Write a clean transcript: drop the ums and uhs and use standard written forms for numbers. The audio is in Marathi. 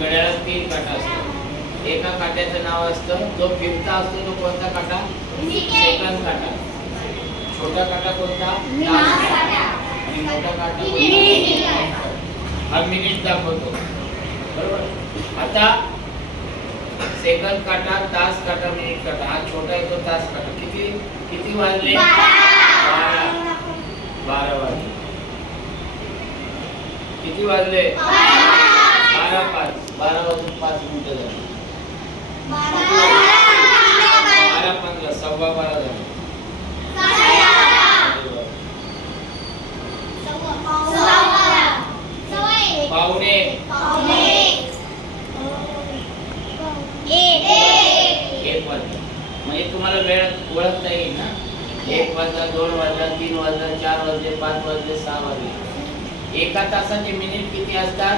घड्याळात 3 काटा असतात. एका काट्याचं नाव असतं, जो फिरता असतो तो कोणता काटा? सेकंड काटा. छोटा काटा कोणता? आणि मोठा काटा हा मिनिट दाखवतो. बरोबर. आता सेकंड काटा, तास काटा, मिनिट काटा. हा छोटा येतो तास काटा. किती वाजले? 12 वाजले. किती वाजले? 12:05. 12 वाजून 5 मिनिटं झाली. 12:15. 12:15 झाले. पावणे 1 वाजता. म्हणजे तुम्हाला वेळ ओळखता येईल ना. 1 वाजता, 2 वाजता, 3 वाजता, 4 वाजले, 5 वाजले, 6 वाजले. एका तासाचे मिनिट किती असतात?